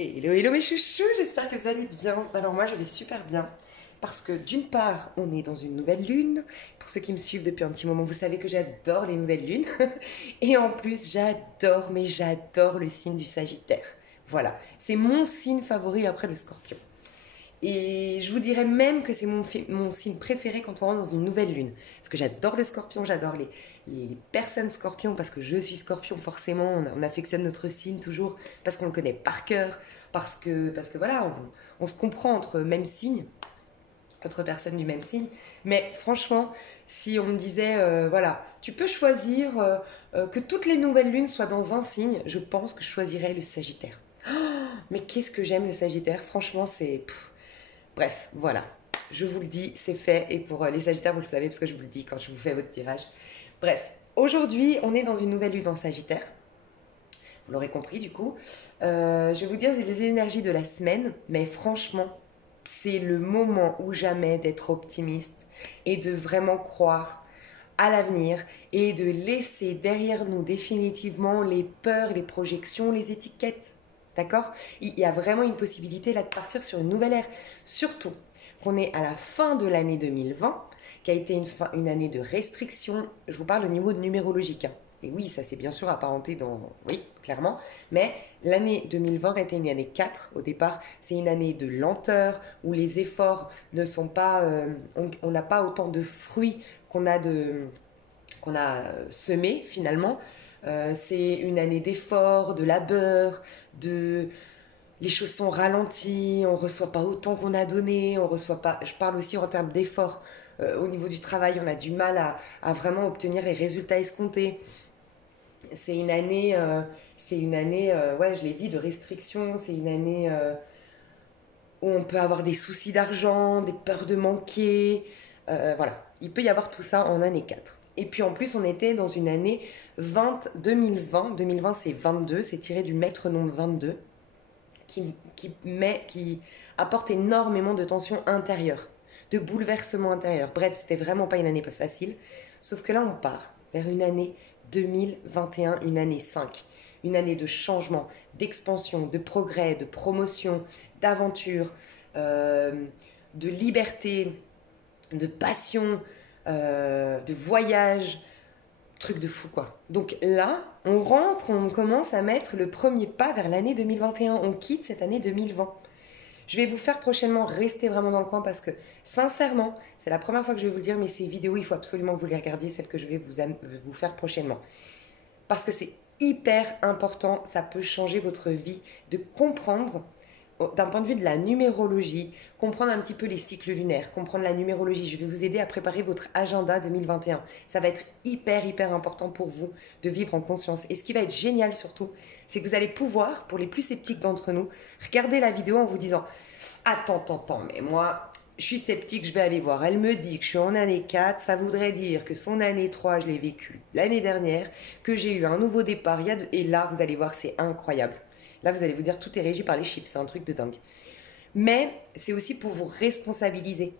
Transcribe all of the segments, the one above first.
Hello, hello mes chouchous, j'espère que vous allez bien. Alors moi je vais super bien parce que d'une part on est dans une nouvelle lune. Pour ceux qui me suivent depuis un petit moment, vous savez que j'adore les nouvelles lunes. Et en plus j'adore, mais j'adore le signe du Sagittaire. Voilà, c'est mon signe favori après le Scorpion. Et je vous dirais même que c'est mon signe préféré quand on rentre dans une nouvelle lune. Parce que j'adore le scorpion, j'adore les personnes scorpions, parce que je suis scorpion, forcément, on affectionne notre signe toujours, parce qu'on le connaît par cœur, parce que voilà, on se comprend entre mêmes signes, entre personnes du même signe. Mais franchement, si on me disait, voilà, tu peux choisir que toutes les nouvelles lunes soient dans un signe, je pense que je choisirais le Sagittaire. Mais qu'est-ce que j'aime le Sagittaire, franchement, c'est... Bref, voilà. Je vous le dis, c'est fait. Et pour les Sagittaires, vous le savez parce que je vous le dis quand je vous fais votre tirage. Bref, aujourd'hui, on est dans une nouvelle lune en Sagittaire. Vous l'aurez compris du coup. Je vais vous dire les énergies de la semaine. Mais franchement, c'est le moment ou jamais d'être optimiste et de vraiment croire à l'avenir et de laisser derrière nous définitivement les peurs, les projections, les étiquettes. D'accord? Il y a vraiment une possibilité là de partir sur une nouvelle ère. Surtout qu'on est à la fin de l'année 2020, qui a été une année de restriction. Je vous parle au niveau numérologique, hein. Et oui, ça c'est bien sûr apparenté dans... Oui, clairement. Mais l'année 2020 a été une année 4 au départ. C'est une année de lenteur, où les efforts ne sont pas... on n'a pas autant de fruits qu'on a semé finalement. C'est une année d'efforts, de labeur, de... Les choses sont ralenties, on ne reçoit pas autant qu'on a donné, on reçoit pas... Je parle aussi en termes d'efforts. Au niveau du travail, on a du mal à vraiment obtenir les résultats escomptés. C'est une année, ouais, je l'ai dit, de restriction. C'est une année où on peut avoir des soucis d'argent, des peurs de manquer. Voilà, il peut y avoir tout ça en année 4. Et puis en plus, on était dans une année 2020. 2020, c'est 22, c'est tiré du maître nombre 22, qui apporte énormément de tension intérieure, de bouleversement intérieur. Bref, c'était vraiment pas une année pas facile. Sauf que là, on part vers une année 2021, une année 5. Une année de changement, d'expansion, de progrès, de promotion, d'aventure, de liberté, de passion, de voyage, truc de fou quoi. Donc là, on rentre, on commence à mettre le premier pas vers l'année 2021. On quitte cette année 2020. Je vais vous faire prochainement rester vraiment dans le coin parce que sincèrement, c'est la première fois que je vais vous le dire, mais ces vidéos, il faut absolument que vous les regardiez, celles que je vais vous faire prochainement. Parce que c'est hyper important, ça peut changer votre vie, de comprendre d'un point de vue de la numérologie, comprendre un petit peu les cycles lunaires, comprendre la numérologie. Je vais vous aider à préparer votre agenda 2021. Ça va être hyper, hyper important pour vous de vivre en conscience. Et ce qui va être génial surtout, c'est que vous allez pouvoir, pour les plus sceptiques d'entre nous, regarder la vidéo en vous disant « Attends, mais moi, je suis sceptique, je vais aller voir. Elle me dit que je suis en année 4, ça voudrait dire que son année 3, je l'ai vécue l'année dernière, que j'ai eu un nouveau départ. Et là, vous allez voir, c'est incroyable. Là, vous allez vous dire, tout est régi par les chiffres, c'est un truc de dingue. Mais c'est aussi pour vous responsabiliser.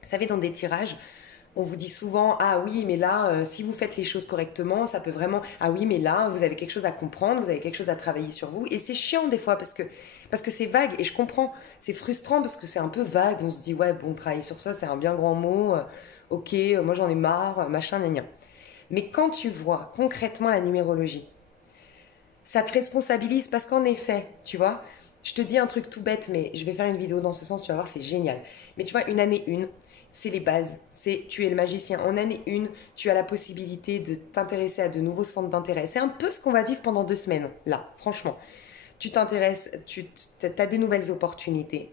Vous savez, dans des tirages, on vous dit souvent, ah oui, mais là, si vous faites les choses correctement, ça peut vraiment... Ah oui, mais là, vous avez quelque chose à comprendre, vous avez quelque chose à travailler sur vous. Et c'est chiant des fois parce que c'est vague. Et je comprends, c'est frustrant parce que c'est un peu vague. On se dit, ouais, bon, travailler sur ça, c'est un bien grand mot. Ok, moi j'en ai marre, machin, gna gna. Mais quand tu vois concrètement la numérologie, ça te responsabilise parce qu'en effet, tu vois, je te dis un truc tout bête, mais je vais faire une vidéo dans ce sens, tu vas voir, c'est génial. Mais tu vois, une année 1, c'est les bases, c'est tu es le magicien. En année 1, tu as la possibilité de t'intéresser à de nouveaux centres d'intérêt. C'est un peu ce qu'on va vivre pendant 2 semaines, là, franchement. Tu t'intéresses, tu as des nouvelles opportunités.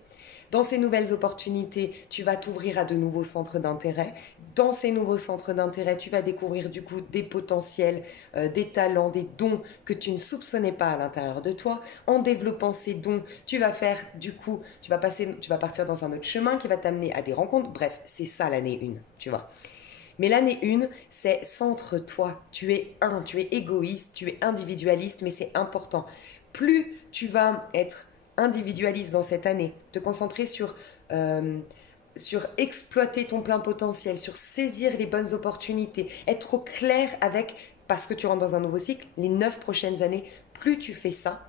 Dans ces nouvelles opportunités, tu vas t'ouvrir à de nouveaux centres d'intérêt. Dans ces nouveaux centres d'intérêt, tu vas découvrir du coup des potentiels, des talents, des dons que tu ne soupçonnais pas à l'intérieur de toi. En développant ces dons, tu vas faire du coup, tu vas partir dans un autre chemin qui va t'amener à des rencontres. Bref, c'est ça l'année 1, tu vois. Mais l'année 1, c'est centre-toi. Tu es égoïste, tu es individualiste, mais c'est important. Plus tu vas être individualiste dans cette année, te concentrer sur exploiter ton plein potentiel, sur saisir les bonnes opportunités, être au clair avec, parce que tu rentres dans un nouveau cycle, les 9 prochaines années, plus tu fais ça,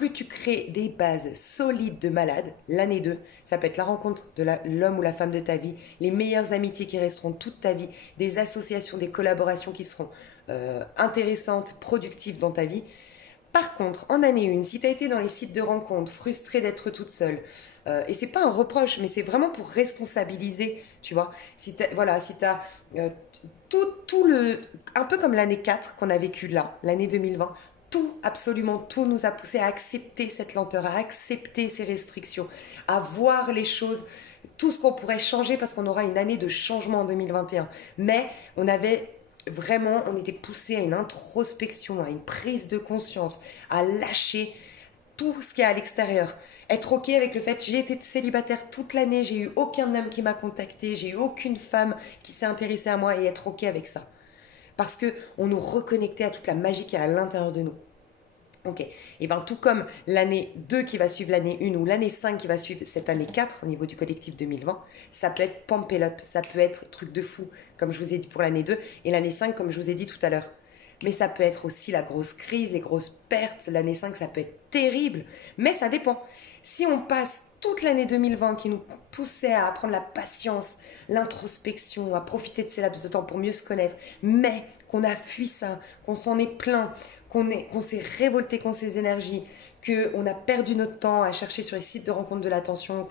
plus tu crées des bases solides de malade, l'année 2, ça peut être la rencontre de l'homme ou la femme de ta vie, les meilleures amitiés qui resteront toute ta vie, des associations, des collaborations qui seront intéressantes, productives dans ta vie. Par contre, en année 1, si tu as été dans les sites de rencontres, frustrée d'être toute seule, et c'est pas un reproche, mais c'est vraiment pour responsabiliser, tu vois. Si tu as tout le... Un peu comme l'année 4 qu'on a vécu là, l'année 2020, tout, absolument tout nous a poussé à accepter cette lenteur, à accepter ces restrictions, à voir les choses, tout ce qu'on pourrait changer parce qu'on aura une année de changement en 2021. Mais on était poussé à une introspection, à une prise de conscience, à lâcher tout ce qui est à l'extérieur. Être ok avec le fait, j'ai été célibataire toute l'année, j'ai eu aucun homme qui m'a contacté, j'ai eu aucune femme qui s'est intéressée à moi et être ok avec ça. Parce qu'on nous reconnectait à toute la magie qui est à l'intérieur de nous. Ok, et bien tout comme l'année 2 qui va suivre l'année 1 ou l'année 5 qui va suivre cette année 4 au niveau du collectif 2020, ça peut être pump it up, ça peut être truc de fou, comme je vous ai dit pour l'année 2, et l'année 5 comme je vous ai dit tout à l'heure. Mais ça peut être aussi la grosse crise, les grosses pertes, l'année 5 ça peut être terrible, mais ça dépend. Si on passe toute l'année 2020 qui nous poussait à apprendre la patience, l'introspection, à profiter de ces laps de temps pour mieux se connaître, mais qu'on a fui ça, qu'on s'en est plaint, qu'on s'est révolté contre ces énergies, qu'on a perdu notre temps à chercher sur les sites de rencontre de l'attention,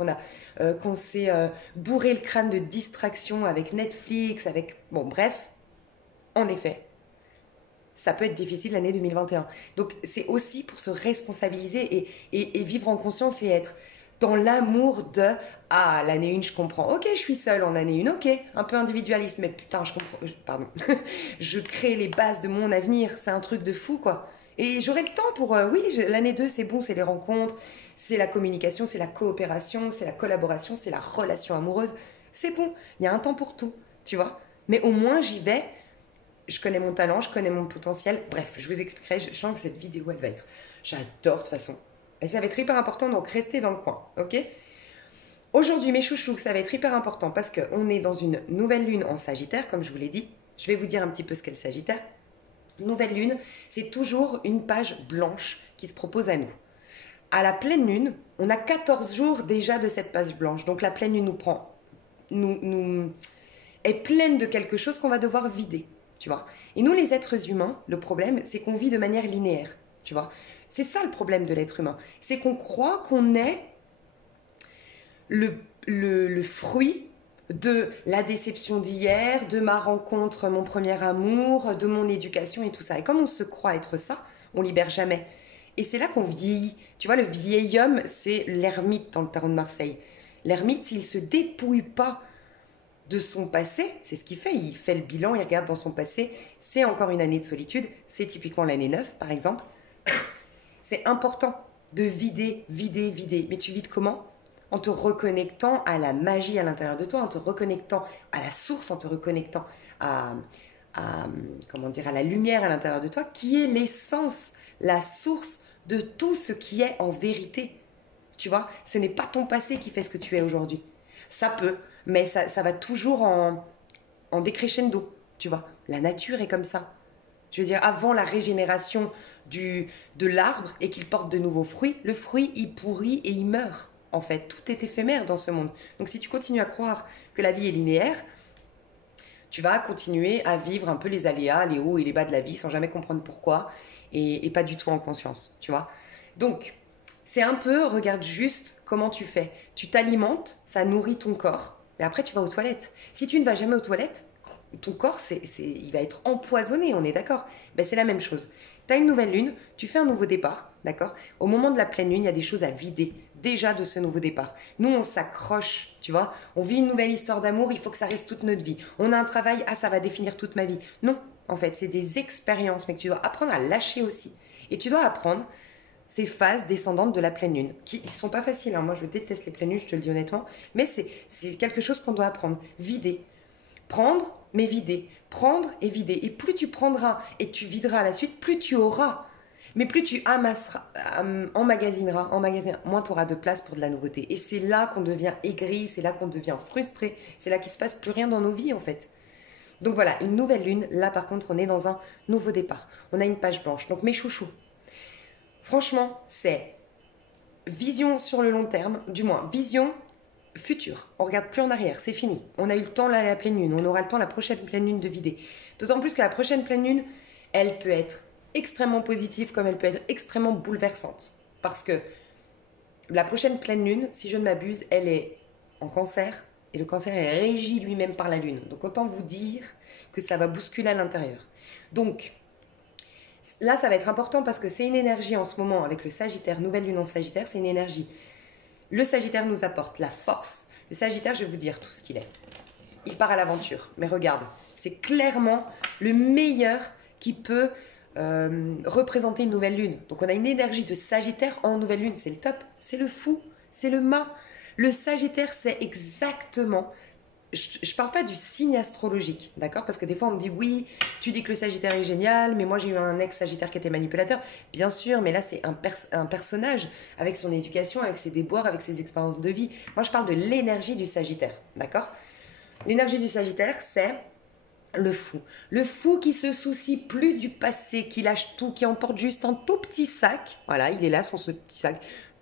qu'on s'est bourré le crâne de distractions avec Netflix, avec... Bon, bref, en effet, ça peut être difficile l'année 2021. Donc, c'est aussi pour se responsabiliser et vivre en conscience et être dans l'amour de « Ah, l'année 1, je comprends. Ok, je suis seule en année 1, ok. Un peu individualiste, mais putain, je comprends... Pardon. Je crée les bases de mon avenir. C'est un truc de fou, quoi. Et j'aurai le temps pour... oui, l'année 2, c'est bon, c'est les rencontres, c'est la communication, c'est la coopération, c'est la collaboration, c'est la relation amoureuse. C'est bon, il y a un temps pour tout, tu vois. Mais au moins, j'y vais. Je connais mon talent, je connais mon potentiel. Bref, je vous expliquerai. Je sens que cette vidéo, elle va être... J'adore, de toute façon. Et ça va être hyper important, donc restez dans le coin, ok? Aujourd'hui, mes chouchous, ça va être hyper important parce qu'on est dans une nouvelle lune en Sagittaire, comme je vous l'ai dit. Je vais vous dire un petit peu ce qu'est le Sagittaire. Nouvelle lune, c'est toujours une page blanche qui se propose à nous. À la pleine lune, on a 14 jours déjà de cette page blanche. Donc la pleine lune est pleine de quelque chose qu'on va devoir vider, tu vois. Et nous, les êtres humains, le problème, c'est qu'on vit de manière linéaire, tu vois. C'est ça le problème de l'être humain. C'est qu'on croit qu'on est le fruit de la déception d'hier, de ma rencontre, mon premier amour, de mon éducation et tout ça. Et comme on se croit être ça, on libère jamais. Et c'est là qu'on vieillit. Tu vois, le vieil homme, c'est l'ermite dans le tarot de Marseille. L'ermite, s'il ne se dépouille pas de son passé, c'est ce qu'il fait. Il fait le bilan, il regarde dans son passé. C'est encore une année de solitude. C'est typiquement l'année 9, par exemple. C'est important de vider. Mais tu vides comment? En te reconnectant à la magie à l'intérieur de toi, en te reconnectant à la source, en te reconnectant à la lumière à l'intérieur de toi, qui est l'essence, la source de tout ce qui est en vérité. Tu vois, ce n'est pas ton passé qui fait ce que tu es aujourd'hui. Ça peut, mais ça va toujours en décrescendo, tu vois. La nature est comme ça. Je veux dire, avant la régénération de l'arbre et qu'il porte de nouveaux fruits, le fruit, il pourrit et il meurt. En fait, tout est éphémère dans ce monde. Donc si tu continues à croire que la vie est linéaire, tu vas continuer à vivre un peu les aléas, les hauts et les bas de la vie sans jamais comprendre pourquoi et pas du tout en conscience, tu vois. Donc, c'est un peu, regarde juste comment tu fais. Tu t'alimentes, ça nourrit ton corps, mais après tu vas aux toilettes. Si tu ne vas jamais aux toilettes, ton corps, il va être empoisonné, on est d'accord? Ben, c'est la même chose. Tu as une nouvelle lune, tu fais un nouveau départ, d'accord? Au moment de la pleine lune, il y a des choses à vider déjà de ce nouveau départ. Nous, on s'accroche, tu vois? On vit une nouvelle histoire d'amour, il faut que ça reste toute notre vie. On a un travail, ça va définir toute ma vie. Non, en fait, c'est des expériences, mais que tu dois apprendre à lâcher aussi. Et tu dois apprendre ces phases descendantes de la pleine lune, qui ne sont pas faciles, hein. Moi, je déteste les pleines lunes, je te le dis honnêtement, mais c'est quelque chose qu'on doit apprendre. Vider. Prendre, mais vider. Prendre et vider. Et plus tu prendras et tu videras à la suite, plus tu auras. Mais plus tu amasseras, emmagasineras, moins tu auras de place pour de la nouveauté. Et c'est là qu'on devient aigri, c'est là qu'on devient frustré, c'est là qu'il ne se passe plus rien dans nos vies en fait. Donc voilà, une nouvelle lune, là par contre on est dans un nouveau départ. On a une page blanche. Donc mes chouchous, franchement c'est vision sur le long terme, du moins vision future. On regarde plus en arrière, c'est fini. On a eu le temps là, la pleine lune, on aura le temps la prochaine pleine lune de vider. D'autant plus que la prochaine pleine lune, elle peut être extrêmement positive comme elle peut être extrêmement bouleversante. Parce que la prochaine pleine lune, si je ne m'abuse, elle est en cancer et le cancer est régi lui-même par la lune. Donc autant vous dire que ça va bousculer à l'intérieur. Donc là, ça va être important parce que c'est une énergie en ce moment avec le Sagittaire, nouvelle lune en Sagittaire, c'est une énergie. Le Sagittaire nous apporte la force. Le Sagittaire, je vais vous dire tout ce qu'il est. Il part à l'aventure. Mais regarde, c'est clairement le meilleur qui peut représenter une nouvelle lune. Donc on a une énergie de Sagittaire en nouvelle lune, c'est le top, c'est le fou, c'est le mât. Le Sagittaire, c'est exactement... Je parle pas du signe astrologique, d'accord? Parce que des fois on me dit oui, tu dis que le Sagittaire est génial, mais moi j'ai eu un ex-Sagittaire qui était manipulateur. Bien sûr, mais là c'est un personnage avec son éducation, avec ses déboires, avec ses expériences de vie. Moi je parle de l'énergie du Sagittaire, d'accord? L'énergie du Sagittaire, c'est le fou. Le fou qui se soucie plus du passé, qui lâche tout, qui emporte juste un tout petit sac. Voilà, il est là, ce petit sac.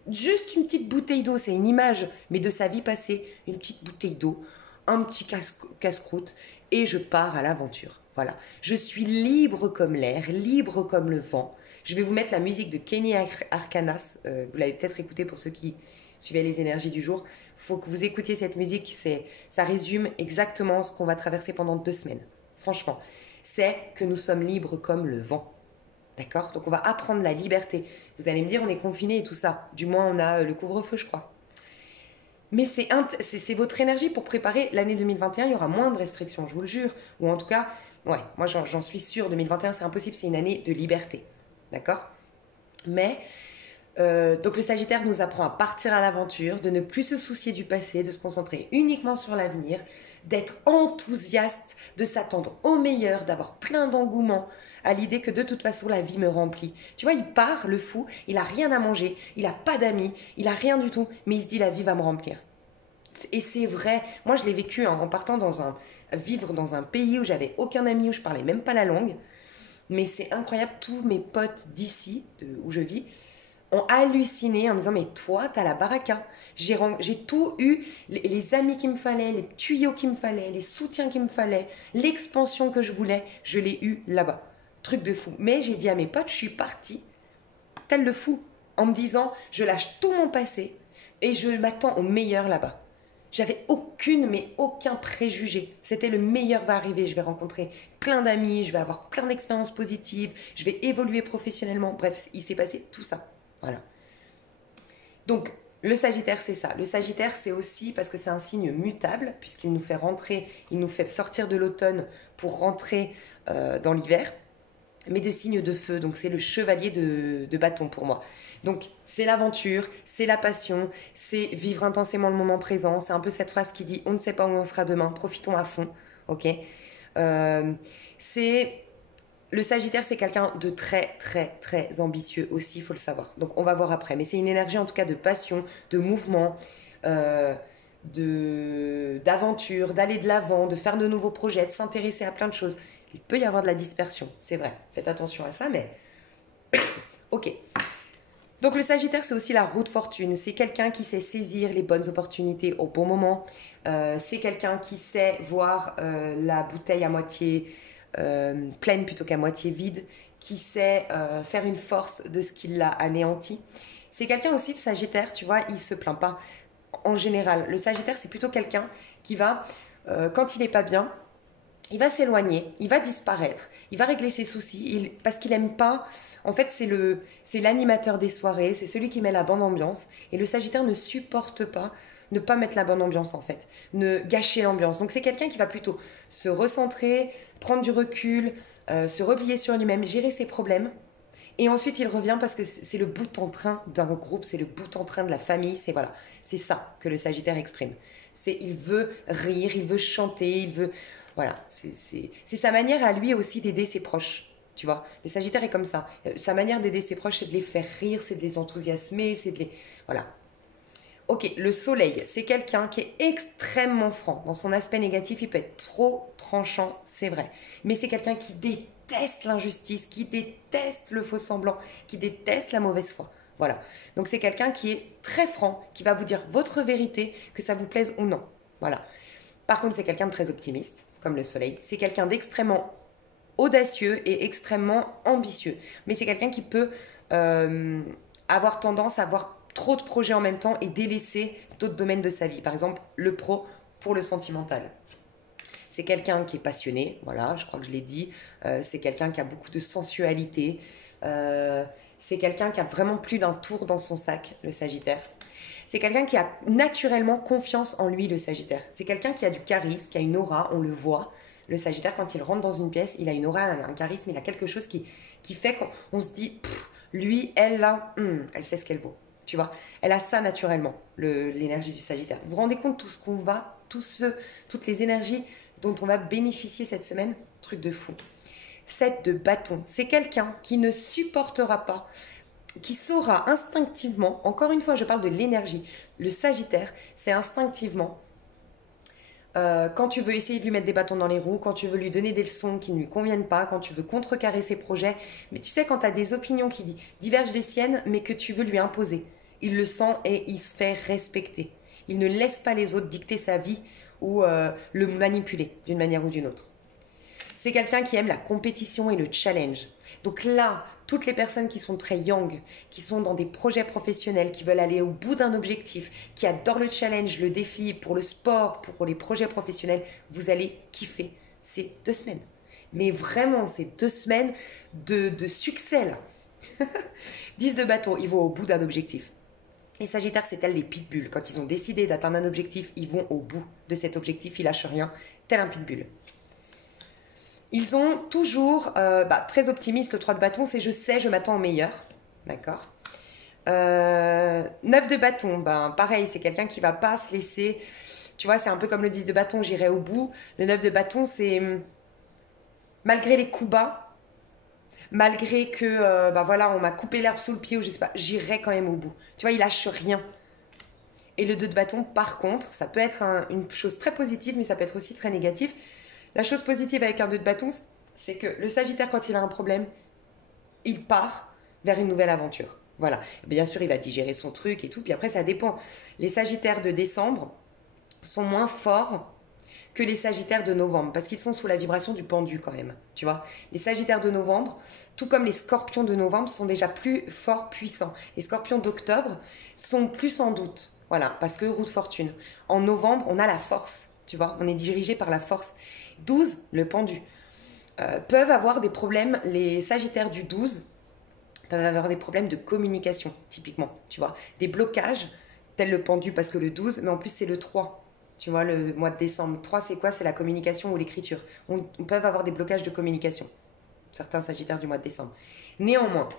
Juste une petite bouteille d'eau, c'est une image, mais de sa vie passée. Une petite bouteille d'eau, un petit casse-croûte, et je pars à l'aventure. Voilà. Je suis libre comme l'air, libre comme le vent. Je vais vous mettre la musique de Kenny Arcanas. Vous l'avez peut-être écouté pour ceux qui suivaient les énergies du jour. Il faut que vous écoutiez cette musique. Ça résume exactement ce qu'on va traverser pendant 2 semaines. Franchement, c'est que nous sommes libres comme le vent. D'accord? Donc on va apprendre la liberté. Vous allez me dire, on est confiné et tout ça. Du moins, on a le couvre-feu, je crois. Mais c'est votre énergie pour préparer l'année 2021. Il y aura moins de restrictions, je vous le jure. Ou en tout cas, ouais, moi j'en suis sûre. 2021, c'est impossible. C'est une année de liberté. D'accord? Mais... donc le Sagittaire nous apprend à partir à l'aventure, de ne plus se soucier du passé, de se concentrer uniquement sur l'avenir, d'être enthousiaste, de s'attendre au meilleur, d'avoir plein d'engouement à l'idée que de toute façon la vie me remplit. Tu vois, il part, le fou, il a rien à manger, il a pas d'amis, il a rien du tout, mais il se dit la vie va me remplir. Et c'est vrai, moi je l'ai vécu en partant vivre dans un pays où j'avais aucun ami, où je parlais même pas la langue, mais c'est incroyable, tous mes potes d'ici, où je vis, ont halluciné en me disant mais toi t'as la baraka, j'ai tout eu, les amis qu'il me fallait, les tuyaux qu'il me fallait, les soutiens qu'il me fallait, l'expansion que je voulais, je l'ai eu là-bas, truc de fou. Mais j'ai dit à mes potes, je suis partie tel le fou en me disant je lâche tout mon passé et je m'attends au meilleur là-bas. J'avais aucun préjugé. C'était le meilleur va arriver. Je vais rencontrer plein d'amis, je vais avoir plein d'expériences positives, je vais évoluer professionnellement. Bref, il s'est passé tout ça. Voilà. Donc, le Sagittaire, c'est ça. Le Sagittaire, c'est aussi parce que c'est un signe mutable, puisqu'il nous fait rentrer, il nous fait sortir de l'automne pour rentrer dans l'hiver, mais de signes de feu. Donc, c'est le chevalier de bâton pour moi. Donc, c'est l'aventure, c'est la passion, c'est vivre intensément le moment présent. C'est un peu cette phrase qui dit « on ne sait pas où on sera demain, profitons à fond ». Ok. Le Sagittaire, c'est quelqu'un de très, très, très ambitieux aussi, il faut le savoir. Donc, on va voir après. Mais c'est une énergie, en tout cas, de passion, de mouvement, d'aventure, d'aller de l'avant, de faire de nouveaux projets, de s'intéresser à plein de choses. Il peut y avoir de la dispersion, c'est vrai. Faites attention à ça, mais... Ok. Donc, le Sagittaire, c'est aussi la roue de fortune. C'est quelqu'un qui sait saisir les bonnes opportunités au bon moment. C'est quelqu'un qui sait voir la bouteille à moitié... pleine plutôt qu'à moitié vide, qui sait faire une force de ce qui l'a anéanti. C'est quelqu'un aussi, le Sagittaire, tu vois, il se plaint pas. En général, le Sagittaire, c'est plutôt quelqu'un qui va, quand il n'est pas bien, il va s'éloigner, il va disparaître, il va régler ses soucis, parce qu'il n'aime pas... En fait, c'est l'animateur des soirées, c'est celui qui met la bonne ambiance. Et le Sagittaire ne supporte pas ne pas mettre la bonne ambiance en fait, ne gâcher l'ambiance. Donc c'est quelqu'un qui va plutôt se recentrer, prendre du recul, se replier sur lui-même, gérer ses problèmes. Et ensuite il revient parce que c'est le bout en train d'un groupe, c'est le bout en train de la famille, c'est ça que le Sagittaire exprime. Il veut rire, il veut chanter, il veut... Voilà, c'est sa manière à lui aussi d'aider ses proches. Tu vois, le Sagittaire est comme ça. Sa manière d'aider ses proches, c'est de les faire rire, c'est de les enthousiasmer, c'est de les... Voilà. Ok, le Soleil, c'est quelqu'un qui est extrêmement franc. Dans son aspect négatif, il peut être trop tranchant, c'est vrai. Mais c'est quelqu'un qui déteste l'injustice, qui déteste le faux semblant, qui déteste la mauvaise foi. Voilà. Donc c'est quelqu'un qui est très franc, qui va vous dire votre vérité, que ça vous plaise ou non. Voilà. Par contre, c'est quelqu'un de très optimiste, comme le soleil. C'est quelqu'un d'extrêmement audacieux et extrêmement ambitieux. Mais c'est quelqu'un qui peut avoir tendance à avoir trop de projets en même temps et délaisser d'autres domaines de sa vie. Par exemple, le pro pour le sentimental. C'est quelqu'un qui est passionné, voilà, je crois que je l'ai dit. C'est quelqu'un qui a beaucoup de sensualité. C'est quelqu'un qui a vraiment plus d'un tour dans son sac, le Sagittaire. C'est quelqu'un qui a naturellement confiance en lui, le Sagittaire. C'est quelqu'un qui a du charisme, qui a une aura, on le voit. Le Sagittaire, quand il rentre dans une pièce, il a une aura, un charisme, il a quelque chose qui fait qu'on se dit, lui, elle, là, elle sait ce qu'elle vaut. Tu vois, elle a ça naturellement, l'énergie du Sagittaire. Vous vous rendez compte tout ce qu'on va, toutes les énergies dont on va bénéficier cette semaine? Truc de fou. 7 de bâton. C'est quelqu'un qui ne supportera pas, qui saura instinctivement, encore une fois, je parle de l'énergie. Le Sagittaire, c'est instinctivement, quand tu veux essayer de lui mettre des bâtons dans les roues, quand tu veux lui donner des leçons qui ne lui conviennent pas, quand tu veux contrecarrer ses projets, mais tu sais, quand tu as des opinions qui divergent des siennes, mais que tu veux lui imposer, il le sent et il se fait respecter. Il ne laisse pas les autres dicter sa vie ou le manipuler d'une manière ou d'une autre. C'est quelqu'un qui aime la compétition et le challenge. Donc là, toutes les personnes qui sont très young, qui sont dans des projets professionnels, qui veulent aller au bout d'un objectif, qui adorent le challenge, le défi pour le sport, pour les projets professionnels, vous allez kiffer ces 2 semaines. Mais vraiment, ces 2 semaines de succès là. 10 de bâton, ils vont au bout d'un objectif. Les Sagittaires, c'est tel les pitbulls. Quand ils ont décidé d'atteindre un objectif, ils vont au bout de cet objectif, ils lâchent rien, tel un pitbull. Ils ont toujours, très optimiste, le 3 de bâton, c'est je sais, je m'attends au meilleur. D'accord. 9 de bâton, pareil, c'est quelqu'un qui va pas se laisser, tu vois, c'est un peu comme le 10 de bâton, j'irai au bout. Le 9 de bâton, c'est malgré les coups bas, malgré que, on m'a coupé l'herbe sous le pied ou je sais pas, j'irai quand même au bout. Tu vois, il lâche rien. Et le 2 de bâton, par contre, ça peut être une chose très positive, mais ça peut être aussi très négatif. La chose positive avec un 2 de bâton, c'est que le Sagittaire, quand il a un problème, il part vers une nouvelle aventure. Voilà. Bien sûr, il va digérer son truc et tout, puis après, ça dépend. Les Sagittaires de décembre sont moins forts que les Sagittaires de novembre, parce qu'ils sont sous la vibration du pendu quand même, tu vois. Les Sagittaires de novembre, tout comme les Scorpions de novembre, sont déjà plus forts, puissants. Les Scorpions d'octobre sont plus en doute, voilà, parce que roue de fortune. En novembre, on a la force, tu vois, on est dirigé par la force. 12, le pendu, peuvent avoir des problèmes, les Sagittaires du 12 peuvent avoir des problèmes de communication, typiquement, tu vois. Des blocages, tel le pendu, parce que le 12, mais en plus c'est le 3, tu vois, le mois de décembre. 3, c'est quoi? C'est la communication ou l'écriture. On peut avoir des blocages de communication, certains Sagittaires du mois de décembre. Néanmoins,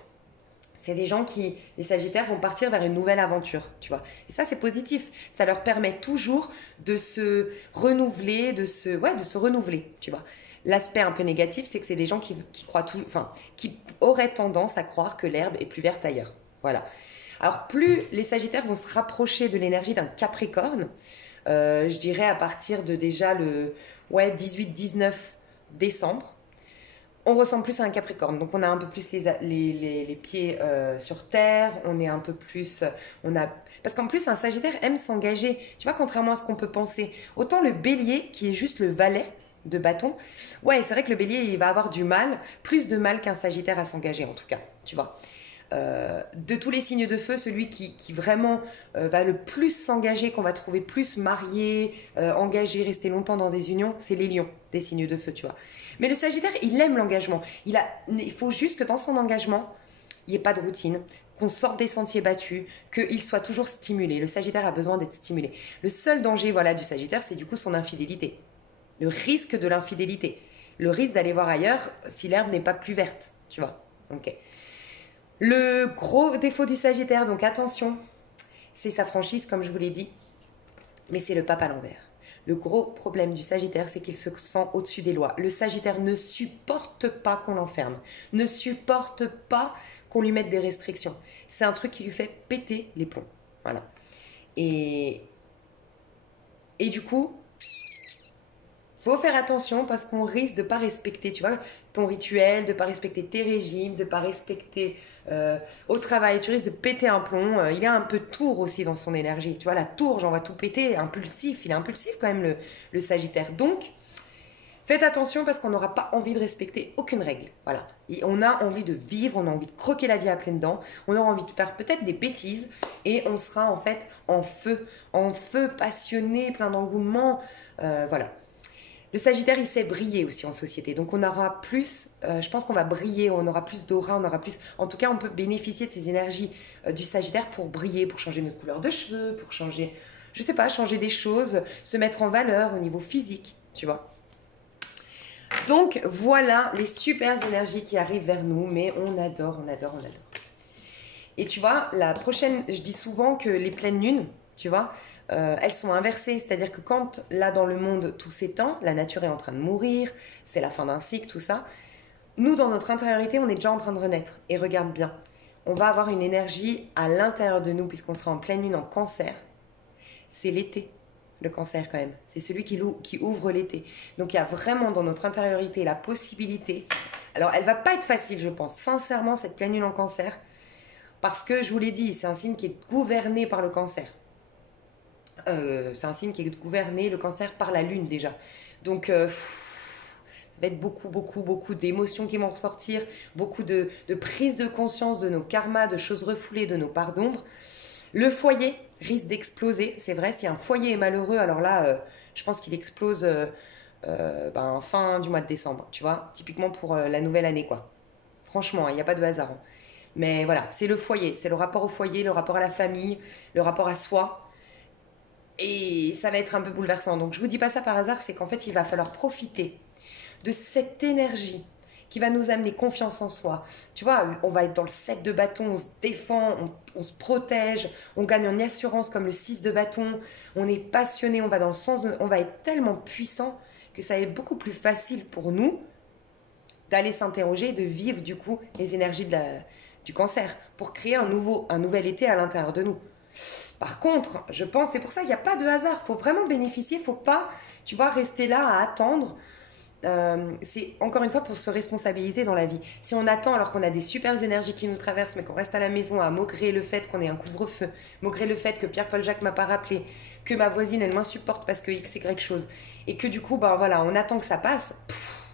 c'est des gens qui, les Sagittaires, vont partir vers une nouvelle aventure, tu vois. Et ça, c'est positif. Ça leur permet toujours de se renouveler, de se renouveler, tu vois. L'aspect un peu négatif, c'est que c'est des gens qui croient qui auraient tendance à croire que l'herbe est plus verte ailleurs. Voilà. Alors, plus les Sagittaires vont se rapprocher de l'énergie d'un Capricorne, je dirais à partir de déjà le 18-19 décembre, on ressemble plus à un Capricorne. Donc on a un peu plus les pieds sur terre, on est un peu plus... Parce qu'en plus, un Sagittaire aime s'engager. Tu vois, contrairement à ce qu'on peut penser. Autant le Bélier, qui est juste le valet de bâton, ouais, c'est vrai que le Bélier, il va avoir du mal, plus de mal qu'un Sagittaire à s'engager en tout cas, tu vois. De tous les signes de feu, celui qui vraiment va le plus s'engager, qu'on va trouver plus marié, engagé, rester longtemps dans des unions, c'est les lions des signes de feu, tu vois. Mais le Sagittaire, il aime l'engagement. Il faut juste que dans son engagement, il n'y ait pas de routine, qu'on sorte des sentiers battus, qu'il soit toujours stimulé. Le Sagittaire a besoin d'être stimulé. Le seul danger, voilà, du Sagittaire, c'est du coup son infidélité. Le risque de l'infidélité. Le risque d'aller voir ailleurs si l'herbe n'est pas plus verte, tu vois. Ok. Le gros défaut du Sagittaire, donc attention, c'est sa franchise, comme je vous l'ai dit, mais c'est le pape à l'envers. Le gros problème du Sagittaire, c'est qu'il se sent au-dessus des lois. Le Sagittaire ne supporte pas qu'on l'enferme, ne supporte pas qu'on lui mette des restrictions. C'est un truc qui lui fait péter les plombs. Voilà. Et du coup, faut faire attention parce qu'on risque de pas respecter. Tu vois, ton rituel, de ne pas respecter tes régimes, de ne pas respecter au travail. Tu risques de péter un plomb. Il est un peu tour aussi dans son énergie. Tu vois, la tour, j'en vois tout péter, impulsif. Il est impulsif quand même, le Sagittaire. Donc, faites attention parce qu'on n'aura pas envie de respecter aucune règle. Voilà. Et on a envie de vivre, on a envie de croquer la vie à pleines dents, on aura envie de faire peut-être des bêtises et on sera en fait en feu, passionné, plein d'engouement. Voilà. Le Sagittaire, il sait briller aussi en société. Donc on aura plus, je pense qu'on va briller, on aura plus d'aura, on aura plus... En tout cas, on peut bénéficier de ces énergies du Sagittaire pour briller, pour changer notre couleur de cheveux, pour changer, je sais pas, changer des choses, se mettre en valeur au niveau physique, tu vois. Donc voilà les super énergies qui arrivent vers nous, mais on adore, on adore, on adore. Et tu vois, la prochaine, je dis souvent que les pleines lunes, tu vois, elles sont inversées. C'est-à-dire que quand, là, dans le monde, tout s'étend, la nature est en train de mourir, c'est la fin d'un cycle, tout ça. Nous, dans notre intériorité, on est déjà en train de renaître. Et regarde bien, on va avoir une énergie à l'intérieur de nous, puisqu'on sera en pleine lune en Cancer. C'est l'été, le Cancer quand même. C'est celui qui ouvre l'été. Donc, il y a vraiment dans notre intériorité la possibilité... Alors, elle va pas être facile, je pense, sincèrement, cette pleine lune en Cancer. Parce que, je vous l'ai dit, c'est un signe qui est gouverné par le Cancer. C'est un signe qui est gouverné, le Cancer, par la lune déjà. Donc, ça va être beaucoup d'émotions qui vont ressortir, beaucoup de prise de conscience de nos karmas, de choses refoulées, de nos parts d'ombre. Le foyer risque d'exploser. C'est vrai, si un foyer est malheureux, alors là, je pense qu'il explose fin du mois de décembre, tu vois, typiquement pour la nouvelle année, quoi. Franchement, il n'y a pas de hasard. Hein. Mais voilà, c'est le foyer, c'est le rapport au foyer, le rapport à la famille, le rapport à soi. Et ça va être un peu bouleversant. Donc je vous dis pas ça par hasard, c'est qu'en fait il va falloir profiter de cette énergie qui va nous amener confiance en soi. Tu vois, on va être dans le 7 de bâton, on se défend, on se protège, on gagne en assurance comme le 6 de bâton, on est passionné, on va dans le sens on va être tellement puissant que ça va être beaucoup plus facile pour nous d'aller s'interroger, de vivre du coup les énergies du Cancer pour créer un nouvel été à l'intérieur de nous. Par contre, je pense, c'est pour ça qu'il n'y a pas de hasard. Il faut vraiment bénéficier. Il ne faut pas, tu vois, rester là à attendre. C'est encore une fois pour se responsabiliser dans la vie. Si on attend alors qu'on a des super énergies qui nous traversent, mais qu'on reste à la maison à maugréer le fait qu'on ait un couvre-feu, maugréer le fait que Pierre-Paul Jacques m'a pas rappelé, que ma voisine elle m'insupporte parce que X, Y chose, et que du coup, ben voilà, on attend que ça passe.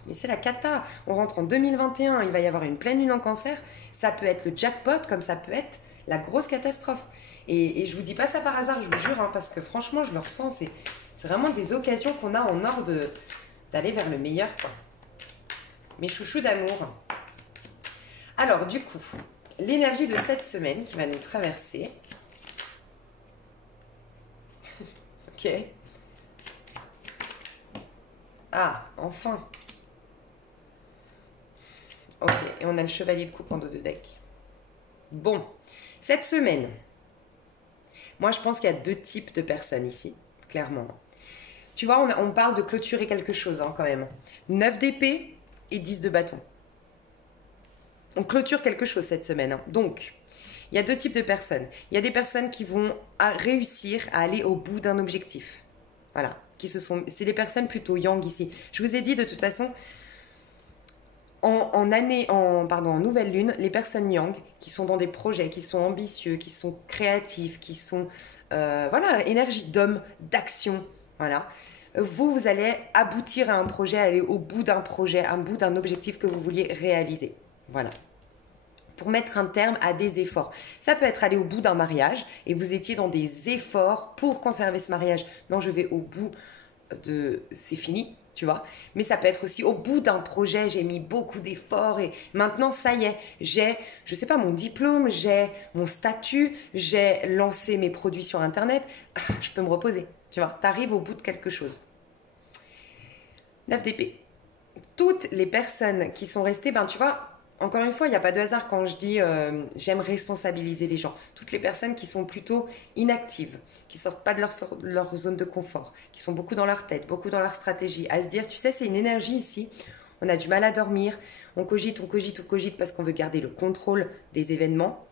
Mais c'est la cata. On rentre en 2021, il va y avoir une pleine lune en Cancer. Ça peut être le jackpot, comme ça peut être la grosse catastrophe. Et je vous dis pas ça par hasard, je vous jure, hein, parce que franchement, je le ressens. C'est vraiment des occasions qu'on a en or d'aller vers le meilleur, quoi. Mes chouchous d'amour. Alors, du coup, l'énergie de cette semaine qui va nous traverser. Ok. Ah, enfin. Ok, et on a le chevalier de coupe en dos de deck. Bon, cette semaine, moi je pense qu'il y a deux types de personnes ici, clairement. Tu vois, on parle de clôturer quelque chose quand même. 9 d'épée et 10 de bâton. On clôture quelque chose cette semaine. Hein. Donc, il y a deux types de personnes. Il y a des personnes qui vont réussir à aller au bout d'un objectif. Voilà, c'est des personnes plutôt yang ici. Je vous ai dit de toute façon... En nouvelle lune, les personnes yang qui sont dans des projets, qui sont ambitieux, qui sont créatifs, qui sont, énergie d'homme, d'action, voilà. Vous allez aboutir à un projet, aller au bout d'un projet, au bout d'un objectif que vous vouliez réaliser, voilà. Pour mettre un terme à des efforts. Ça peut être aller au bout d'un mariage et vous étiez dans des efforts pour conserver ce mariage. Non, je vais au bout c'est fini. Tu vois, mais ça peut être aussi au bout d'un projet, j'ai mis beaucoup d'efforts et maintenant ça y est, j'ai, je sais pas, mon diplôme, j'ai mon statut, j'ai lancé mes produits sur internet, je peux me reposer, tu vois, t'arrives au bout de quelque chose. 9 d'épée. Toutes les personnes qui sont restées, tu vois, encore une fois, il n'y a pas de hasard quand je dis j'aime responsabiliser les gens. Toutes les personnes qui sont plutôt inactives, qui ne sortent pas de leur zone de confort, qui sont beaucoup dans leur tête, beaucoup dans leur stratégie, à se dire, tu sais, c'est une énergie ici, on a du mal à dormir, on cogite parce qu'on veut garder le contrôle des événements.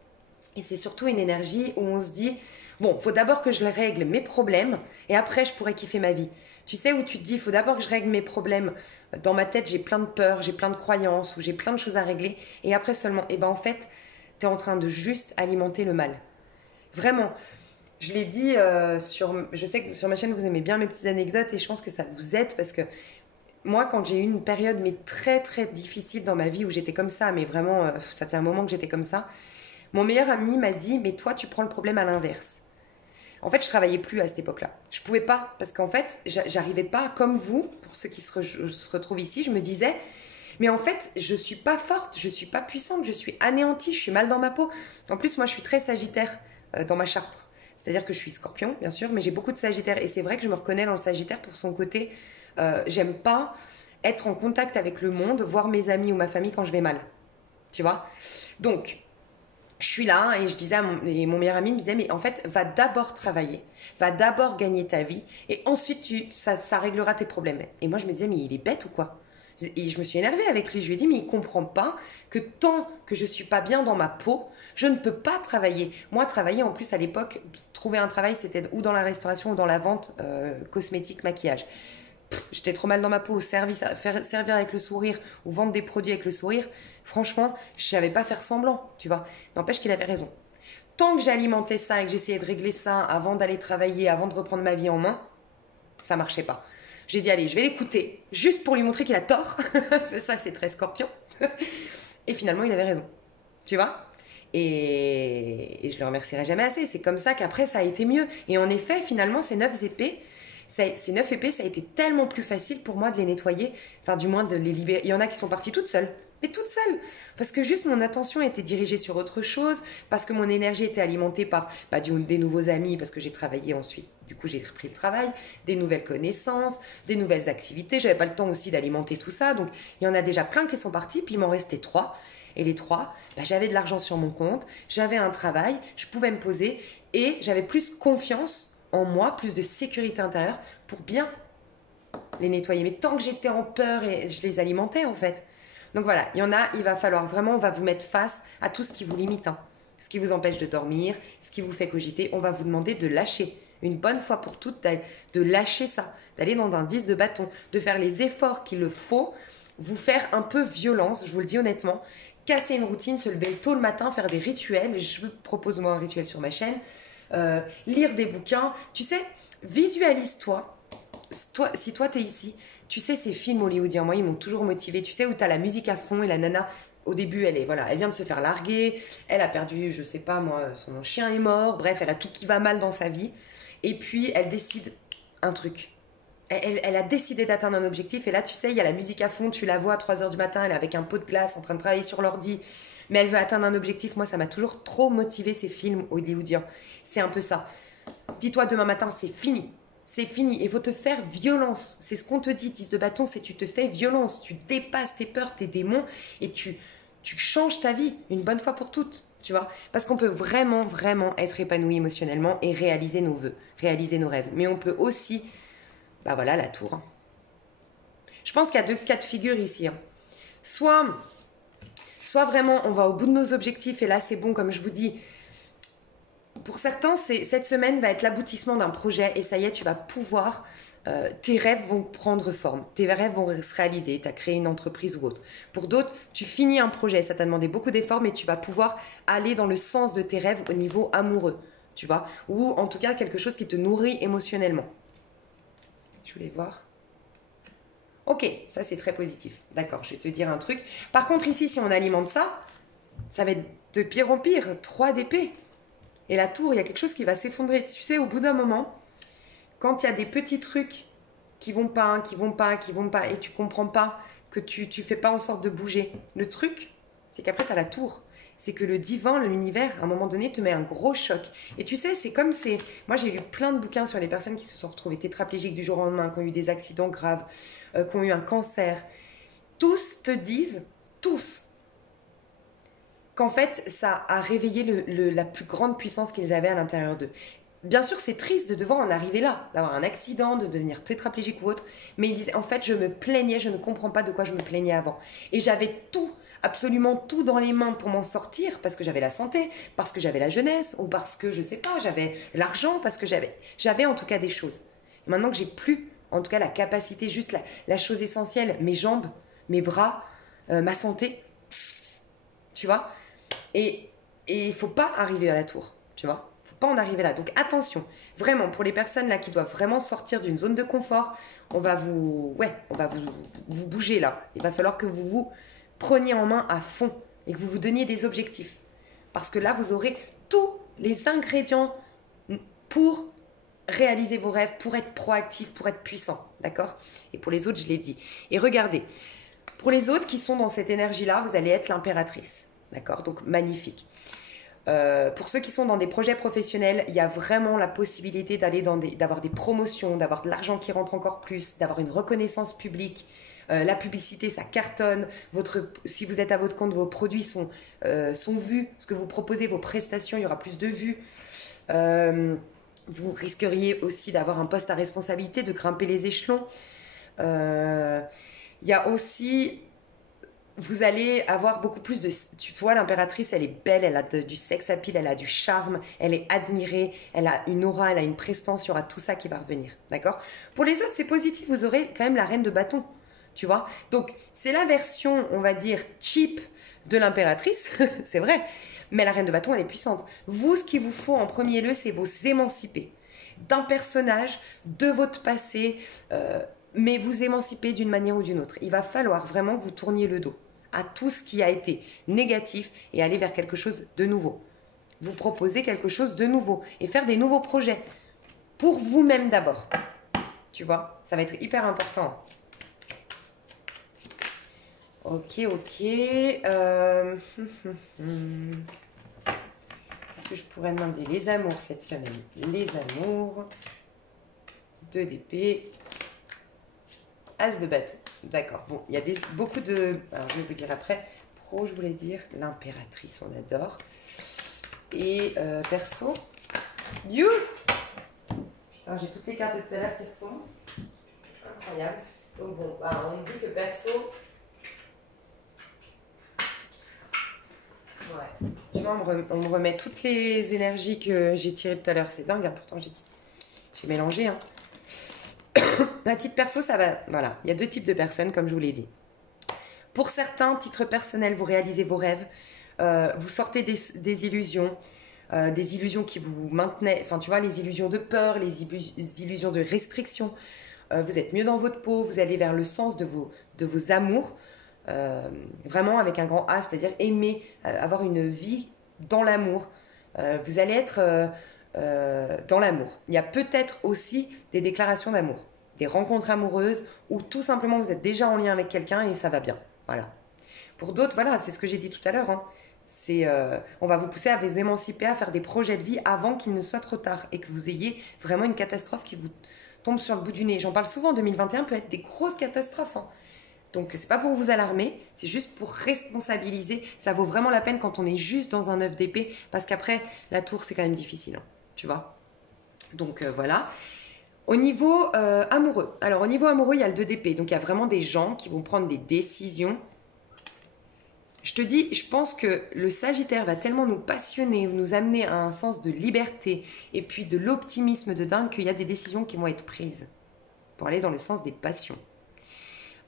Et c'est surtout une énergie où on se dit, Bon, faut d'abord que je règle mes problèmes et après je pourrais kiffer ma vie. Tu sais, où tu te dis, il faut d'abord que je règle mes problèmes. Dans ma tête, j'ai plein de peurs, j'ai plein de croyances, ou j'ai plein de choses à régler. Et après seulement, et ben en fait, tu es en train de juste alimenter le mal. Vraiment. Je l'ai dit je sais que sur ma chaîne, vous aimez bien mes petites anecdotes et je pense que ça vous aide parce que moi, quand j'ai eu une période mais très très difficile dans ma vie où j'étais comme ça, mais vraiment, ça faisait un moment que j'étais comme ça, mon meilleur ami m'a dit, mais toi, tu prends le problème à l'inverse. En fait, je travaillais plus à cette époque-là. Je pouvais pas parce qu'en fait, j'arrivais pas comme vous, pour ceux qui se retrouvent ici, je me disais, mais en fait, je suis pas forte, je suis pas puissante, je suis anéantie, je suis mal dans ma peau. En plus, moi, je suis très sagittaire dans ma charte. C'est-à-dire que je suis scorpion, bien sûr, mais j'ai beaucoup de sagittaire. Et c'est vrai que je me reconnais dans le sagittaire pour son côté, j'aime pas être en contact avec le monde, voir mes amis ou ma famille quand je vais mal. Tu vois? Donc, je suis là et je disais et mon meilleur ami me disait, mais en fait, va d'abord travailler, va d'abord gagner ta vie et ensuite ça réglera tes problèmes. Et moi, je me disais, mais il est bête ou quoi? Et je me suis énervée avec lui. Je lui ai dit, mais il comprend pas que tant que je suis pas bien dans ma peau, je ne peux pas travailler. Moi, travailler en plus à l'époque, trouver un travail, c'était ou dans la restauration ou dans la vente cosmétique, maquillage. J'étais trop mal dans ma peau, servir avec le sourire ou vendre des produits avec le sourire, franchement, je savais pas faire semblant, tu vois. N'empêche qu'il avait raison. Tant que j'alimentais ça et que j'essayais de régler ça avant d'aller travailler, avant de reprendre ma vie en main, ça marchait pas. J'ai dit, allez, je vais l'écouter, juste pour lui montrer qu'il a tort. C'est ça, c'est très scorpion. Et finalement, il avait raison, tu vois. Et je le remercierai jamais assez. C'est comme ça qu'après, ça a été mieux. Et en effet, finalement, ces 9 épées, ça a été tellement plus facile pour moi de les nettoyer, enfin du moins de les libérer. Il y en a qui sont parties toutes seules, mais toutes seules, parce que juste mon attention était dirigée sur autre chose, parce que mon énergie était alimentée par des nouveaux amis, parce que j'ai travaillé ensuite. Du coup, j'ai repris le travail, des nouvelles connaissances, des nouvelles activités. J'avais pas le temps aussi d'alimenter tout ça, donc il y en a déjà plein qui sont partis, puis il m'en restait 3. Et les 3, j'avais de l'argent sur mon compte, j'avais un travail, je pouvais me poser et j'avais plus confiance en moi, plus de sécurité intérieure pour bien les nettoyer. Mais tant que j'étais en peur et je les alimentais en fait. Donc voilà, il y en a, il va falloir vraiment, on va vous mettre face à tout ce qui vous limite. Ce qui vous empêche de dormir, ce qui vous fait cogiter, on va vous demander de lâcher. Une bonne fois pour toutes, de lâcher ça, d'aller dans un 10 de bâton, de faire les efforts qu'il le faut, vous faire un peu violence, je vous le dis honnêtement, casser une routine, se lever tôt le matin, faire des rituels. Je vous propose moi un rituel sur ma chaîne. Lire des bouquins, tu sais, visualise-toi, si toi t'es ici, tu sais ces films hollywoodiens, moi ils m'ont toujours motivé, tu sais où t'as la musique à fond et la nana, au début elle vient de se faire larguer, elle a perdu, je sais pas moi, son chien est mort, bref, elle a tout qui va mal dans sa vie, et puis elle décide un truc. Elle a décidé d'atteindre un objectif et là tu sais il y a la musique à fond, tu la vois à 3h du matin, elle est avec un pot de glace en train de travailler sur l'ordi, mais elle veut atteindre un objectif. Moi ça m'a toujours trop motivé ces films hollywoodiens, c'est un peu ça. Dis-toi demain matin c'est fini, il faut te faire violence, c'est ce qu'on te dit, 10 de bâton, c'est tu te fais violence, tu dépasses tes peurs, tes démons et tu changes ta vie une bonne fois pour toutes. Tu vois, parce qu'on peut vraiment, vraiment être épanoui émotionnellement et réaliser nos vœux, réaliser nos rêves. Mais on peut aussi, voilà, la tour. Je pense qu'il y a 2 cas de figure ici. Soit vraiment, on va au bout de nos objectifs et là, c'est bon, comme je vous dis. Pour certains, cette semaine va être l'aboutissement d'un projet et ça y est, tu vas pouvoir... tes rêves vont prendre forme, tes rêves vont se réaliser, tu as créé une entreprise ou autre. Pour d'autres, tu finis un projet, ça t'a demandé beaucoup d'efforts, mais tu vas pouvoir aller dans le sens de tes rêves au niveau amoureux, tu vois, ou en tout cas quelque chose qui te nourrit émotionnellement. Je voulais voir. Ok, ça c'est très positif. D'accord, je vais te dire un truc. Par contre, ici, si on alimente ça, ça va être de pire en pire. 3 d'épée. Et la tour, il y a quelque chose qui va s'effondrer. Tu sais, au bout d'un moment, quand il y a des petits trucs qui vont pas, et tu comprends pas, que tu fais pas en sorte de bouger, le truc, c'est qu'après, tu as la tour. C'est que le divin, l'univers, à un moment donné, te met un gros choc. Et tu sais, c'est comme c'est... Moi, j'ai lu plein de bouquins sur les personnes qui se sont retrouvées tétraplégiques du jour au lendemain, qui ont eu des accidents graves, qui ont eu un cancer. Tous te disent, tous, qu'en fait, ça a réveillé la plus grande puissance qu'ils avaient à l'intérieur d'eux. Bien sûr, c'est triste de devoir en arriver là, d'avoir un accident, de devenir tétraplégique ou autre, mais ils disaient, en fait, je me plaignais, je ne comprends pas de quoi je me plaignais avant. Et j'avais tout absolument tout dans les mains pour m'en sortir parce que j'avais la santé, parce que j'avais la jeunesse ou parce que, je sais pas, j'avais l'argent, parce que j'avais en tout cas des choses. Et maintenant que j'ai plus, en tout cas, la capacité, juste la chose essentielle, mes jambes, mes bras, ma santé, tu vois. Et il faut pas arriver à la tour, tu vois. Faut pas en arriver là. Donc attention, vraiment, pour les personnes là qui doivent vraiment sortir d'une zone de confort, on va vous bouger là. Il va falloir que vous vous preniez en main à fond et que vous vous donniez des objectifs. Parce que là, vous aurez tous les ingrédients pour réaliser vos rêves, pour être proactif, pour être puissant, d'accord? Et pour les autres, je l'ai dit. Et regardez, pour les autres qui sont dans cette énergie-là, vous allez être l'impératrice, d'accord? Donc magnifique. Pour ceux qui sont dans des projets professionnels, il y a vraiment la possibilité d'avoir des promotions, d'avoir de l'argent qui rentre encore plus, d'avoir une reconnaissance publique. La publicité, ça cartonne. Si vous êtes à votre compte, vos produits sont vus. Ce que vous proposez, vos prestations, il y aura plus de vues. Vous risqueriez aussi d'avoir un poste à responsabilité, de grimper les échelons. Il y a aussi... Vous allez avoir beaucoup plus de... Tu vois, l'impératrice, elle est belle, elle a du sex appeal, elle a du charme, elle est admirée, elle a une aura, elle a une prestance, il y aura tout ça qui va revenir, d'accord? Pour les autres, c'est positif, vous aurez quand même la reine de bâton, tu vois? Donc, c'est la version, on va dire, cheap de l'impératrice, c'est vrai, mais la reine de bâton, elle est puissante. Vous, ce qu'il vous faut en premier lieu, c'est vous émanciper d'un personnage, de votre passé, mais vous émanciper d'une manière ou d'une autre. Il va falloir vraiment que vous tourniez le dos à tout ce qui a été négatif et aller vers quelque chose de nouveau. Vous proposez quelque chose de nouveau et faire des nouveaux projets pour vous-même d'abord. Tu vois, ça va être hyper important. Ok. Est-ce que je pourrais demander les amours cette semaine? Les amours. 2 d'épée. As de bateau. D'accord. Bon, il y a beaucoup de... Alors, je vais vous dire après. Pro, je voulais dire. L'impératrice, on adore. Et perso. You. Putain, j'ai toutes les cartes de tout à l'heure qui retombent. C'est incroyable. Donc bon, bah, on me dit que perso... Ouais. Tu vois, on me remet toutes les énergies que j'ai tirées tout à l'heure. C'est dingue, hein. Pourtant j'ai mélangé, hein. À titre perso, ça va... Voilà, il y a 2 types de personnes, comme je vous l'ai dit. Pour certains, titre personnel, vous réalisez vos rêves, vous sortez des illusions qui vous maintenaient... Enfin, tu vois, les illusions de peur, les illusions de restriction. Vous êtes mieux dans votre peau, vous allez vers le sens de vos amours. Vraiment avec un grand A, c'est-à-dire aimer, avoir une vie dans l'amour. Vous allez être... dans l'amour. Il y a peut-être aussi des déclarations d'amour, des rencontres amoureuses où tout simplement vous êtes déjà en lien avec quelqu'un et ça va bien. Voilà. Pour d'autres, voilà, c'est ce que j'ai dit tout à l'heure. Hein. On va vous pousser à vous émanciper, à faire des projets de vie avant qu'il ne soit trop tard et que vous ayez vraiment une catastrophe qui vous tombe sur le bout du nez. J'en parle souvent, 2021 peut être des grosses catastrophes. Hein. Donc, c'est pas pour vous alarmer, c'est juste pour responsabiliser. Ça vaut vraiment la peine quand on est juste dans un 9 d'épée parce qu'après, la tour, c'est quand même difficile. Hein. Tu vois. Donc voilà. Au niveau amoureux. Alors au niveau amoureux, il y a le 2 d'épée. Donc il y a vraiment des gens qui vont prendre des décisions. Je te dis, je pense que le Sagittaire va tellement nous passionner, nous amener à un sens de liberté et puis de l'optimisme de dingue qu'il y a des décisions qui vont être prises pour aller dans le sens des passions.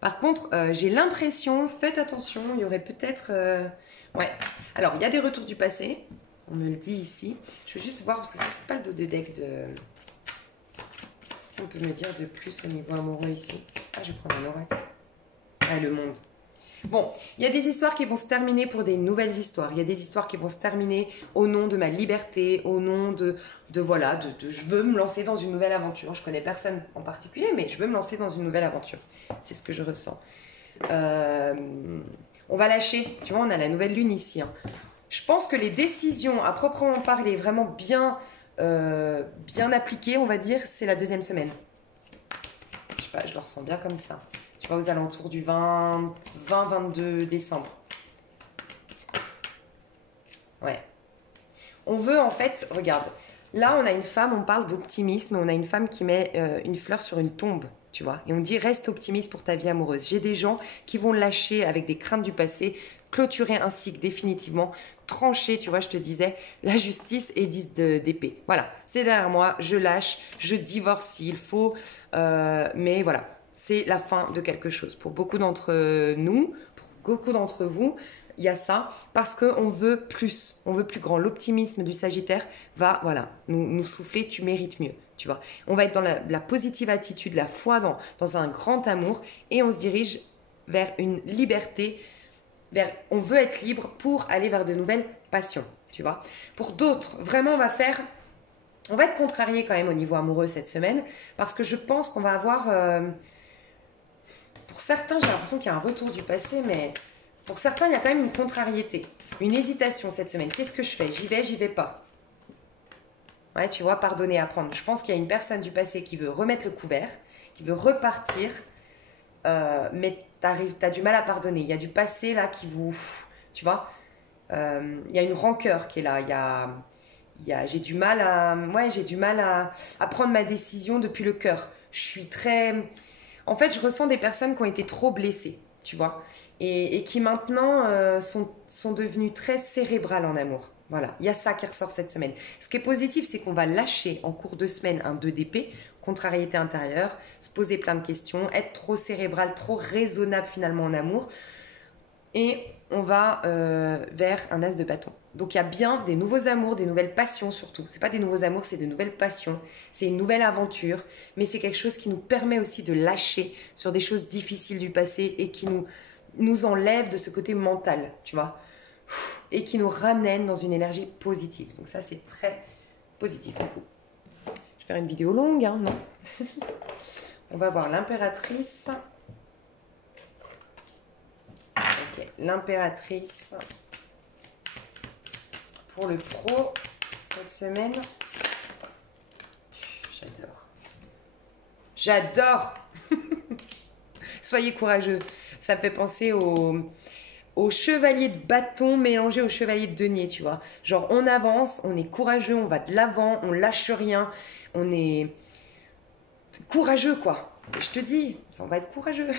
Par contre, j'ai l'impression, faites attention, il y aurait peut-être... Ouais. Alors, il y a des retours du passé. On me le dit ici. Je veux juste voir, parce que ça, c'est pas le dos de deck de... Est-ce qu'on peut me dire de plus au niveau amoureux ici? Ah, je vais prendre un oracle. Ah, le monde. Bon, il y a des histoires qui vont se terminer pour des nouvelles histoires. Il y a des histoires qui vont se terminer au nom de ma liberté, au nom de je veux me lancer dans une nouvelle aventure. Je connais personne en particulier, mais je veux me lancer dans une nouvelle aventure. C'est ce que je ressens. On va lâcher. Tu vois, on a la nouvelle lune ici. Hein. Je pense que les décisions à proprement parler, vraiment bien appliquées, on va dire, c'est la 2e semaine. Je sais pas, je le ressens bien comme ça. Tu vois, aux alentours du 20-22 décembre. Ouais. On veut en fait, regarde, là on a une femme, on parle d'optimisme, on a une femme qui met une fleur sur une tombe, tu vois. Et on dit reste optimiste pour ta vie amoureuse. J'ai des gens qui vont lâcher avec des craintes du passé clôturer un cycle définitivement, trancher, tu vois, je te disais, la justice et 10 d'épée. Voilà, c'est derrière moi, je lâche, je divorce s'il faut, mais voilà, c'est la fin de quelque chose. Pour beaucoup d'entre nous, pour beaucoup d'entre vous, il y a ça, parce qu'on veut plus, on veut plus grand. L'optimisme du Sagittaire va, voilà, nous souffler, tu mérites mieux, tu vois. On va être dans la positive attitude, la foi dans un grand amour, et on se dirige vers une liberté, on veut être libre pour aller vers de nouvelles passions, tu vois. Pour d'autres, vraiment, on va être contrarié quand même au niveau amoureux cette semaine, parce que je pense qu'on va avoir, pour certains, j'ai l'impression qu'il y a un retour du passé, mais pour certains, il y a quand même une contrariété, une hésitation cette semaine. Qu'est-ce que je fais? J'y vais pas. Ouais, tu vois, pardonner, apprendre. Je pense qu'il y a une personne du passé qui veut remettre le couvert, qui veut repartir, mais t'as du mal à pardonner. Il y a du passé là qui vous... Tu vois, il y a une rancœur qui est là. J'ai du mal à prendre ma décision depuis le cœur. Je suis très... En fait, je ressens des personnes qui ont été trop blessées, tu vois, et qui maintenant sont devenues très cérébrales en amour. Voilà, il y a ça qui ressort cette semaine. Ce qui est positif, c'est qu'on va lâcher en cours de semaine un 2 d'épée, contrariété intérieure, se poser plein de questions, être trop cérébral, trop raisonnable finalement en amour. Et on va vers un as de bâton. Donc il y a bien des nouveaux amours, des nouvelles passions surtout. C'est pas des nouveaux amours, c'est de nouvelles passions. C'est une nouvelle aventure, mais c'est quelque chose qui nous permet aussi de lâcher sur des choses difficiles du passé et qui nous enlève de ce côté mental, tu vois, et qui nous ramène dans une énergie positive. Donc ça, c'est très positif. Je vais faire une vidéo longue, hein, non? On va voir l'impératrice. Ok, l'impératrice pour le pro cette semaine. J'adore. Soyez courageux. Ça me fait penser au chevalier de bâton mélangé au chevalier de denier, tu vois. Genre, on avance, on est courageux, on va de l'avant, on lâche rien, on est courageux, quoi. Et je te dis, on va être courageux.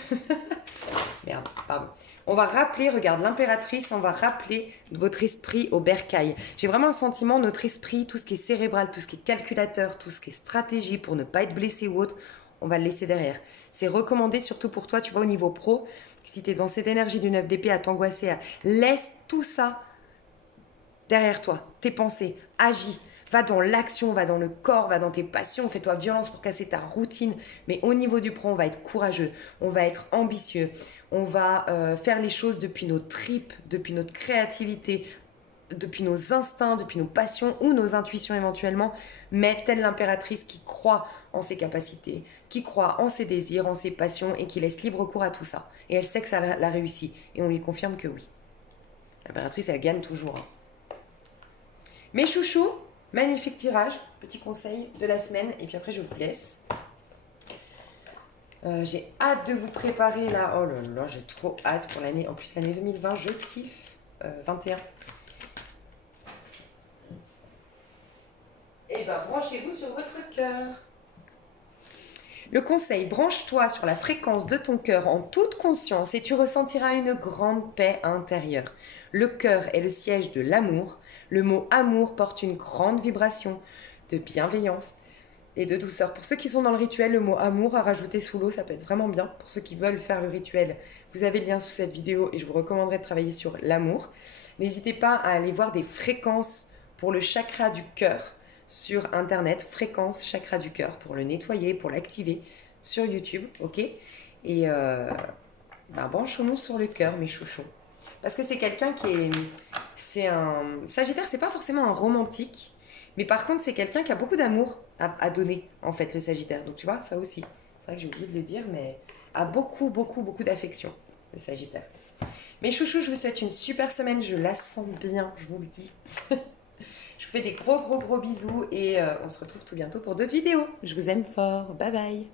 Merde, pardon. On va rappeler, regarde, l'impératrice, on va rappeler votre esprit au bercail. J'ai vraiment le sentiment, notre esprit, tout ce qui est cérébral, tout ce qui est calculateur, tout ce qui est stratégie pour ne pas être blessé ou autre, on va le laisser derrière. C'est recommandé surtout pour toi, tu vois, au niveau pro, si tu es dans cette énergie du 9 d'épée à t'angoisser, laisse tout ça derrière toi, tes pensées, agis. Va dans l'action, va dans le corps, va dans tes passions, fais-toi violence pour casser ta routine. Mais au niveau du pro, on va être courageux, on va être ambitieux, on va faire les choses depuis nos tripes, depuis notre créativité, depuis nos instincts, depuis nos passions ou nos intuitions éventuellement, mais telle l'impératrice qui croit en ses capacités, qui croit en ses désirs, en ses passions et qui laisse libre cours à tout ça. Et elle sait que ça l'a réussi et on lui confirme que oui. L'impératrice, elle gagne toujours. Hein. Mes chouchous, magnifique tirage, petit conseil de la semaine et puis après je vous laisse. J'ai hâte de vous préparer là. Oh là là, j'ai trop hâte pour l'année. En plus l'année 2020, je kiffe. 21. Et bien branchez-vous sur votre cœur. Le conseil, branche-toi sur la fréquence de ton cœur en toute conscience et tu ressentiras une grande paix intérieure. Le cœur est le siège de l'amour. Le mot amour porte une grande vibration de bienveillance et de douceur. Pour ceux qui sont dans le rituel, le mot amour à rajouter sous l'eau, ça peut être vraiment bien. Pour ceux qui veulent faire le rituel, vous avez le lien sous cette vidéo et je vous recommanderais de travailler sur l'amour. N'hésitez pas à aller voir des fréquences pour le chakra du cœur sur internet, fréquence chakra du cœur, pour le nettoyer, pour l'activer sur YouTube, ok? Et branchons-nous sur le cœur, mes chouchous. Parce que c'est quelqu'un qui est... C'est un... Sagittaire, c'est pas forcément un romantique, mais par contre, c'est quelqu'un qui a beaucoup d'amour à donner, en fait, le Sagittaire. Donc, tu vois, ça aussi. C'est vrai que j'ai oublié de le dire, mais a beaucoup, beaucoup, beaucoup d'affection, le Sagittaire. Mes chouchous, je vous souhaite une super semaine. Je la sens bien, je vous le dis. Je vous fais des gros, gros, gros bisous et on se retrouve tout bientôt pour d'autres vidéos. Je vous aime fort. Bye bye.